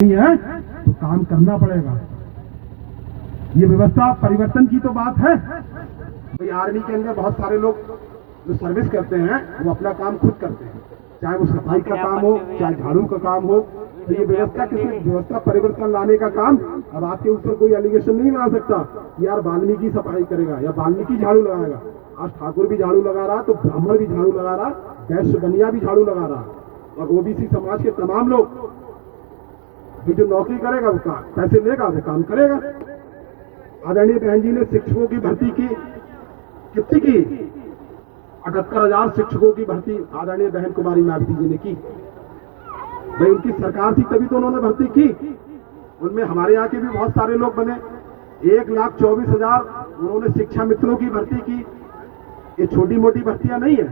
नहीं है तो काम करना पड़ेगा। ये व्यवस्था परिवर्तन की तो बात है। भाई आर्मी के अंदर बहुत सारे लोग जो सर्विस करते हैं वो अपना काम खुद करते हैं, चाहे वो सफाई का काम हो चाहे झाड़ू का काम हो। तो ये व्यवस्था परिवर्तन लाने का काम अब आपके ऊपर कोई एलिगेशन नहीं ला सकता कि यार वाल्मीकि सफाई करेगा या वाल्मीकि झाड़ू लगाएगा। आज ठाकुर भी झाड़ू लगा रहा तो ब्राह्मण भी झाड़ू लगा रहा, वैश्य बनिया भी झाड़ू लगा रहा, और ओबीसी समाज के तमाम लोग जो नौकरी करेगा वो काम पैसे लेगा वो काम करेगा। आदरणीय बहन जी ने शिक्षकों की भर्ती की, कितनी की? 78,000 शिक्षकों की भर्ती आदरणीय बहन कुमारी मायावती जी ने की। भाई उनकी सरकार थी तभी तो उन्होंने भर्ती की। उनमें हमारे यहाँ के भी बहुत सारे लोग बने। 1,24,000 उन्होंने शिक्षा मित्रों की भर्ती की। ये छोटी मोटी भर्तियां नहीं है।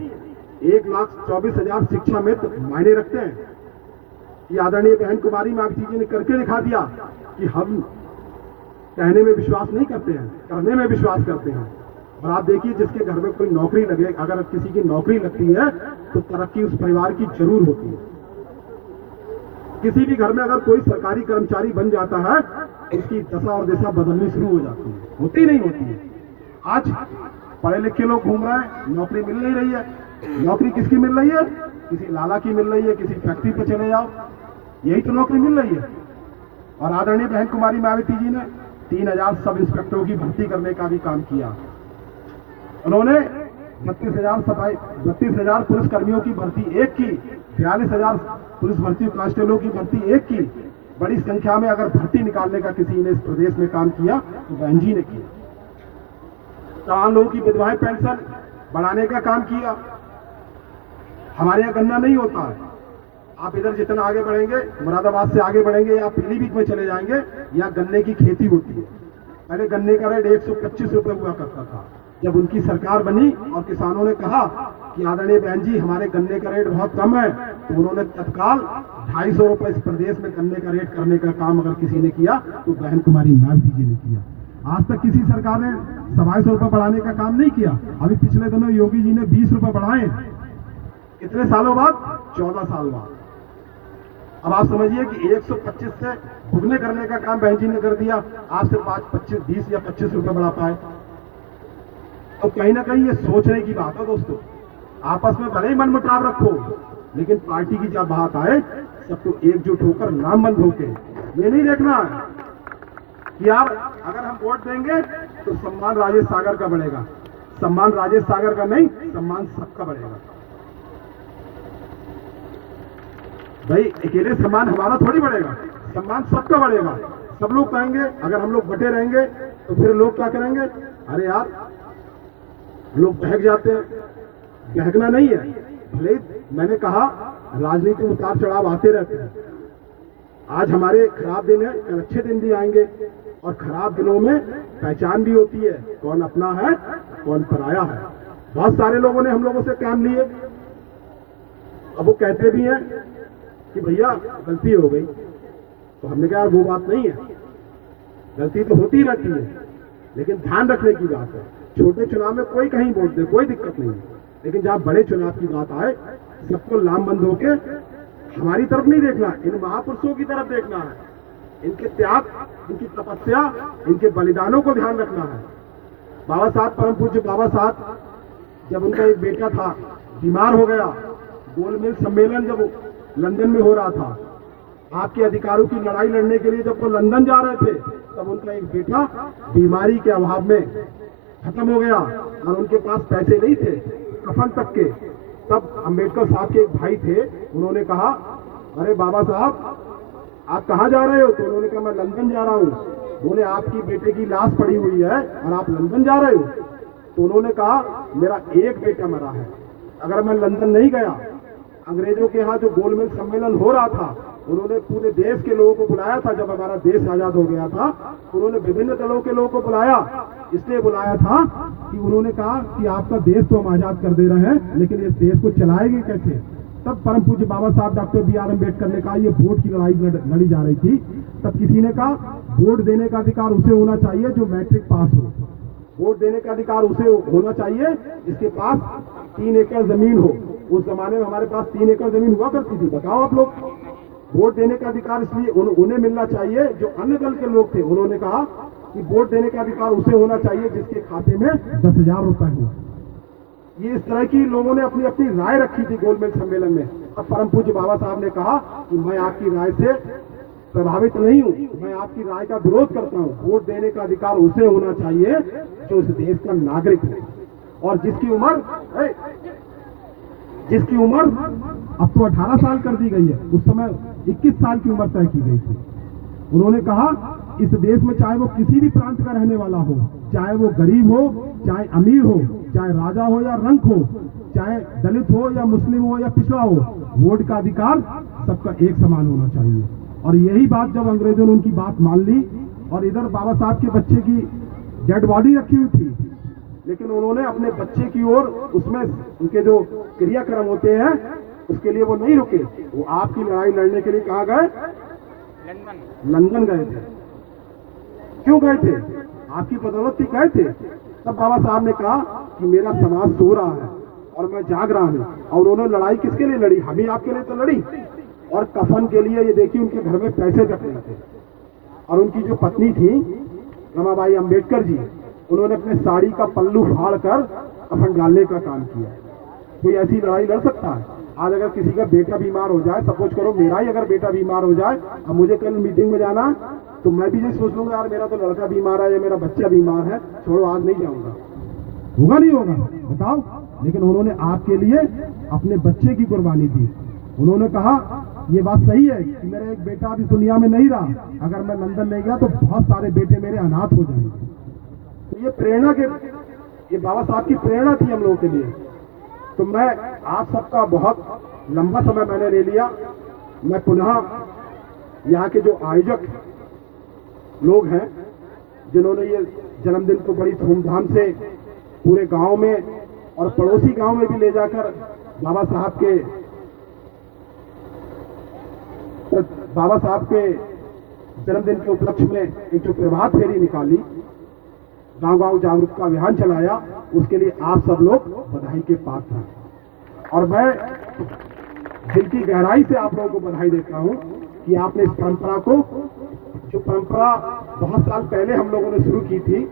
1,24,000 शिक्षा मित्र मायने रखते हैं। ये आदरणीय बहन कुमारी मायावती जी ने करके दिखा दिया कि हम कहने में विश्वास नहीं करते हैं, करने में विश्वास करते हैं। और आप देखिए जिसके घर में कोई नौकरी लगे, अगर किसी की नौकरी लगती है तो तरक्की उस परिवार की जरूर होती है। किसी भी घर में अगर कोई सरकारी कर्मचारी बन जाता है उसकी दशा और दिशा बदलनी शुरू हो जाती है। होती नहीं होती है। आज पढ़े लिखे लोग घूम रहे हैं, नौकरी मिल नहीं रही है। नौकरी किसकी मिल रही है? किसी लाला की मिल रही है, किसी फैक्ट्री पे चले जाओ, यही तो नौकरी मिल रही है। और आदरणीय बहन कुमारी मायावती जी ने 3,000 सब इंस्पेक्टरों की भर्ती करने का भी काम किया। उन्होंने 32,000 पुलिस कर्मियों की भर्ती एक की, 42,000 पुलिस भर्ती कांस्टेबलों की भर्ती एक की। बड़ी संख्या में अगर भर्ती निकालने का किसी ने इस प्रदेश में काम किया तो बहन जी ने किया। तमाम लोगों की विधवाएं पेंशन बढ़ाने का काम किया। हमारे यहाँ गन्ना नहीं होता है। आप इधर जितना आगे बढ़ेंगे, मुरादाबाद से आगे बढ़ेंगे या पीलीभीत में चले जाएंगे, यहाँ गन्ने की खेती होती है। पहले गन्ने का रेट 125 रुपए हुआ करता था। जब उनकी सरकार बनी और किसानों ने कहा कि आदरणीय बहन जी हमारे गन्ने का रेट बहुत कम है, तो उन्होंने तत्काल 250 रुपए इस प्रदेश में गन्ने का रेट करने का काम अगर किसी ने किया तो बहन कुमारी मायावती जी ने किया। आज तक किसी सरकार ने 250 रुपए बढ़ाने का काम नहीं किया। अभी पिछले दिनों योगी जी ने 20 रुपए बढ़ाए। कितने सालों बाद? 14 साल बाद। अब आप समझिए कि 125 से दुगने करने का काम बहन जी ने कर दिया। आप सिर्फ आज 20 या 25 रुपए बढ़ा पाए। तो कहीं ना कहीं ये सोचने की बात है दोस्तों। आपस में भले ही मन मुटाव रखो, लेकिन पार्टी की जब बात आए सबको एकजुट होकर नामबंद होकर ये नहीं देखना है कि यार अगर हम वोट देंगे तो सम्मान राजेश सागर का बढ़ेगा। सम्मान राजेश सागर का नहीं, सम्मान सबका बढ़ेगा। भाई अकेले सम्मान हमारा थोड़ी बढ़ेगा, सम्मान सबका बढ़ेगा। सब लोग कहेंगे, अगर हम लोग बटे रहेंगे तो फिर लोग क्या करेंगे? अरे यार लोग बहक जाते हैं। बहकना नहीं है। भले मैंने कहा राजनीति में उतार चढ़ाव आते रहते हैं। आज हमारे खराब दिन है, कल अच्छे दिन भी आएंगे, और खराब दिनों में पहचान भी होती है कौन अपना है कौन पराया है। बहुत सारे लोगों ने हम लोगों से काम लिए। अब वो कहते भी हैं कि भैया गलती हो गई, तो हमने कहा यार वो बात नहीं है। गलती तो होती रहती है, लेकिन ध्यान रखने की बात है। छोटे चुनाव में कोई कहीं वोट दे, कोई दिक्कत नहीं है, लेकिन जहां बड़े चुनाव की बात आए सबको लामबंद होके हमारी तरफ नहीं देखना, इन महापुरुषों की तरफ देखना है। इनके त्याग, इनकी तपस्या, इनके बलिदानों को ध्यान रखना है। बाबा साहब, परम पूज्य बाबा साहब, जब उनका एक बेटा था बीमार हो गया, गोलमेज सम्मेलन जब लंदन में हो रहा था, आपके अधिकारों की लड़ाई लड़ने के लिए जब वो लंदन जा रहे थे, तब उनका एक बेटा बीमारी के अभाव में खत्म हो गया और उनके पास पैसे नहीं थे कफन तक के। तब अंबेडकर साहब के एक भाई थे, उन्होंने कहा अरे बाबा साहब आप कहाँ जा रहे हो? तो उन्होंने कहा मैं लंदन जा रहा हूँ। बोले आपकी बेटे की लाश पड़ी हुई है और आप लंदन जा रहे हो? तो उन्होंने कहा मेरा एक बेटा मरा है, अगर मैं लंदन नहीं गया, अंग्रेजों के यहाँ जो गोलमेज सम्मेलन हो रहा था, उन्होंने पूरे देश के लोगों को बुलाया था। जब हमारा देश आजाद हो गया था, उन्होंने विभिन्न दलों के लोगों को बुलाया। इसलिए बुलाया था कि उन्होंने कहा कि आपका देश तो हम आजाद कर दे रहे हैं, लेकिन इस देश को चलाएंगे कैसे? तब परम पूज्य बाबा साहब डॉक्टर B.R. अम्बेडकर ने कहा ये वोट की लड़ाई लड़ी जा रही थी। तब किसी ने कहा वोट देने का अधिकार उसे होना चाहिए जो मैट्रिक पास हो। वोट देने का अधिकार उसे होना चाहिए जिसके पास 3 एकड़ जमीन हो। उस जमाने में हमारे पास 3 एकड़ जमीन हुआ करती थी, बताओ आप लोग। वोट देने का अधिकार इसलिए उन्हें मिलना चाहिए जो अन्य दल के लोग थे। उन्होंने कहा कि वोट देने का अधिकार उसे होना चाहिए जिसके खाते में 10,000 रुपए हो। ये इस तरह की लोगों ने अपनी अपनी राय रखी थी गोलमेज सम्मेलन में। अब परम पूज्य बाबा साहब ने कहा कि मैं आपकी राय से प्रभावित नहीं हूं, मैं आपकी राय का विरोध करता हूं। वोट देने का अधिकार उसे होना चाहिए जो इस देश का नागरिक है और जिसकी उम्र अब तो 18 साल कर दी गई है, उस समय 21 साल की उम्र तय की गई थी। उन्होंने कहा इस देश में चाहे वो किसी भी प्रांत का रहने वाला हो, चाहे वो गरीब हो, चाहे अमीर हो, चाहे राजा हो या रंक हो, चाहे दलित हो या मुस्लिम हो या पिछड़ा हो, वोट का अधिकार सबका एक समान होना चाहिए। और यही बात जब अंग्रेजों ने उनकी बात मान ली और इधर बाबा साहब के बच्चे की डेड बॉडी रखी हुई थी, लेकिन उन्होंने अपने बच्चे की ओर उसमें उनके जो क्रियाक्रम होते हैं उसके लिए वो नहीं रुके। वो आपकी लड़ाई लड़ने के लिए कहाँ गए? लंदन गए थे। क्यों गए थे? आपकी बदौलत ही गए थे। तब बाबा साहब ने कहा कि मेरा समाज सो रहा है और मैं जाग रहा हूं। और उन्होंने लड़ाई किसके लिए लड़ी? हम ही आपके लिए तो लड़ी। और कफन के लिए ये देखिए उनके घर में पैसे तक नहीं थे। और उनकी जो पत्नी थी रमाबाई अंबेडकर जी, उन्होंने अपने साड़ी का पल्लू फाड़ कर कफन डालने का काम किया। कोई ऐसी लड़ाई लड़ सकता है? आज अगर किसी का बेटा बीमार हो जाए, सपोज करो मेरा ही अगर बेटा बीमार हो जाए और मुझे कल मीटिंग में जाना, तो मैं भी ये सोच लूंगा यार मेरा तो लड़का बीमार है या मेरा बच्चा बीमार है, छोड़ो आज नहीं जाऊंगा। होगा नहीं होगा? बताओ। लेकिन उन्होंने आपके लिए अपने बच्चे की कुर्बानी दी। उन्होंने कहा ये बात सही है कि मेरा एक बेटा अभी दुनिया में नहीं रहा, अगर मैं लंदन नहीं गया तो बहुत सारे बेटे मेरे अनाथ हो जाएंगे। तो ये प्रेरणा ये बाबा साहब की प्रेरणा थी हम लोगों के लिए। तो मैं आप सबका बहुत लंबा समय मैंने ले लिया। मैं पुनः यहाँ के जो आयोजक लोग हैं जिन्होंने ये जन्मदिन को बड़ी धूमधाम से पूरे गांव में और पड़ोसी गांव में भी ले जाकर बाबा साहब के जन्मदिन के उपलक्ष्य में एक जो प्रभात फेरी निकाली, गांव-गांव जागरूकता अभियान चलाया, उसके लिए आप सब लोग बधाई के पात्र हैं। और मैं दिल की गहराई से आप लोगों को बधाई देता हूं कि आपने इस परंपरा को, जो परंपरा बहुत साल पहले हम लोगों ने शुरू की थी,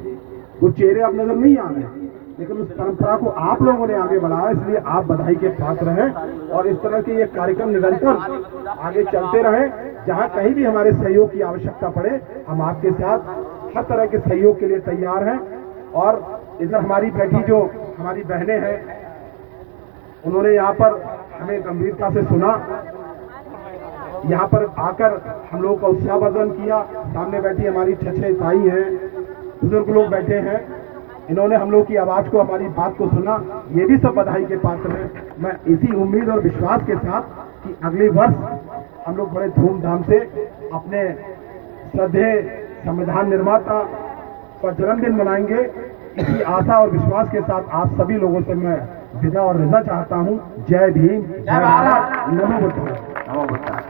वो चेहरे अब नजर नहीं आ रहे, लेकिन उस परंपरा को आप लोगों ने आगे बढ़ाया, इसलिए आप बधाई के पात्र हैं। और इस तरह के ये कार्यक्रम निरंतर आगे चलते रहे। जहां कहीं भी हमारे सहयोग की आवश्यकता पड़े, हम आपके साथ हर तरह के सहयोग के लिए तैयार हैं। और इधर हमारी बैठी जो हमारी बहनें हैं, उन्होंने यहाँ पर हमें गंभीरता से सुना, यहाँ पर आकर हम लोगों का उत्साहवर्धन किया। सामने बैठी हमारी 6 ताई हैं, बुजुर्ग लोग बैठे हैं, इन्होंने हम लोग की आवाज को, हमारी बात को सुना। ये भी सब बधाई के पात्र हैं। मैं इसी उम्मीद और विश्वास के साथ कि अगले वर्ष हम लोग बड़े धूमधाम से अपने श्रद्धेय संविधान निर्माता का जन्मदिन मनाएंगे, इसी आशा और विश्वास के साथ आप सभी लोगों से मैं विदा और रजा चाहता हूं। जय भीम, जय भारत, नमो बुद्धाय।